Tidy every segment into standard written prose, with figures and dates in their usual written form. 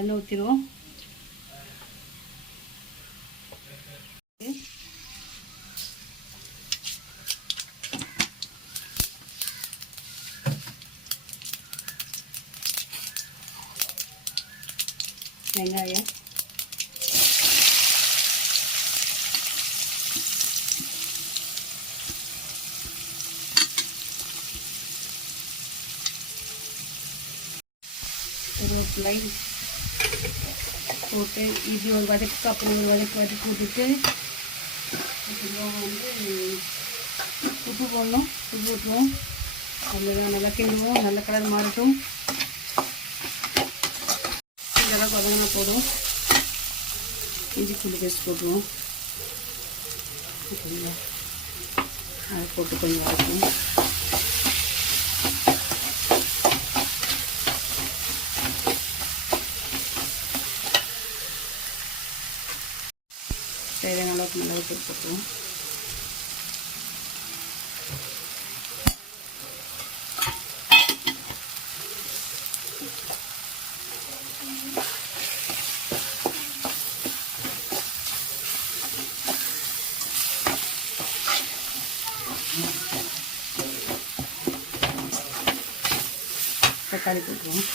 எண்ணெய் ஊற்றிடுவோம். வெங்காயம் கருவேப்பிலை போட்டு இது ஒரு வதக்கு, அப்புறம் ஒரு வதக்கி போட்டுட்டு அப்புறம் உப்பு போடணும். உப்பு போட்டுருவோம். அவ்வளோதான், நல்லா கிண்டுவோம். நல்ல கலர் மாறட்டும். இதெல்லாம் வதங்கினா போதும். இஞ்சி பூண்டு பேஸ்ட் போட்டுருவோம். ஓகேங்களா, அதை போட்டு கொஞ்சம் வதக்கும். தேவையான அளவுக்கு மிளகாய் போட்டுருவோம். தக்காளி போட்டுருவோம்.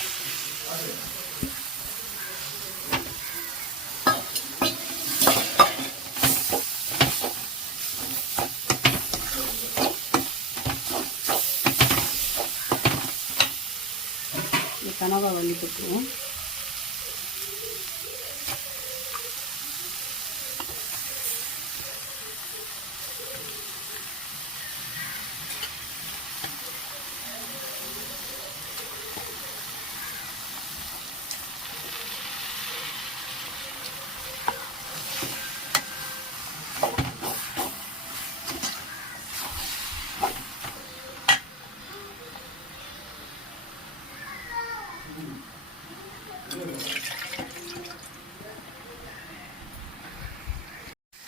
கனவா வள்ளி போட்டுருவோம்.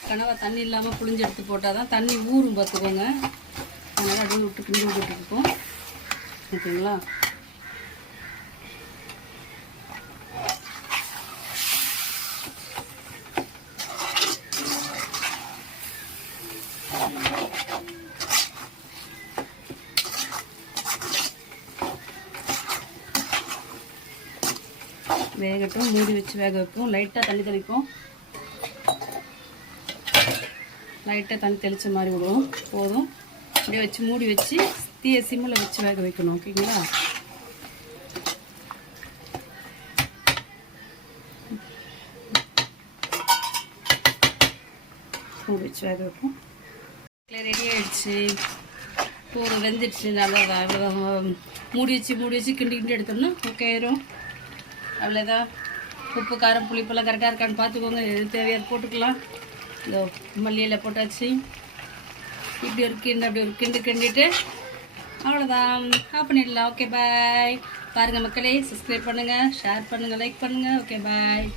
கனவா தண்ணி இல்லாமல் புளிஞ்சு எடுத்து போட்டால் தான் தண்ணி ஊறும், பார்த்துக்கோங்க. அதனால் அப்படியே விட்டு கிண்டி விட்டுருக்கோம். ஓகேங்களா, வேகட்டும். மூடி வச்சு வேக வைப்போம். லைட்டாக தண்ணி தெளிப்போம். லைட்டாக தண்ணி தெளித்த மாதிரி விடுவோம். போதும். அப்படியே வச்சு மூடி வச்சு தீய சிம்மில் வச்சு வேக வைக்கணும். ஓகேங்களா, மூடி வச்சு வேக வைப்போம். ரெடி ஆகிடுச்சு. போதும், வெந்துடுச்சு. நல்லா மூடி வச்சு கிண்டி எடுத்தோம்னா ஓகே ஆயிரும். அவ்வளோதான். உப்பு காரம் புளிப்பெல்லாம் கரெக்டாக இருக்கான்னு பார்த்துக்கோங்க. எது தேவையாக போட்டுக்கலாம். இதோ மல்லியில் போட்டாச்சு. இப்படி ஒரு கிண்டு அப்படி ஒரு கிண்டிட்டு அவ்வளோதான், ஆஃப் பண்ணிடலாம். Okay bye. பாருங்கள் மக்களே, சப்ஸ்கிரைப் பண்ணுங்கள், ஷேர் பண்ணுங்கள், லைக் பண்ணுங்கள். Okay bye.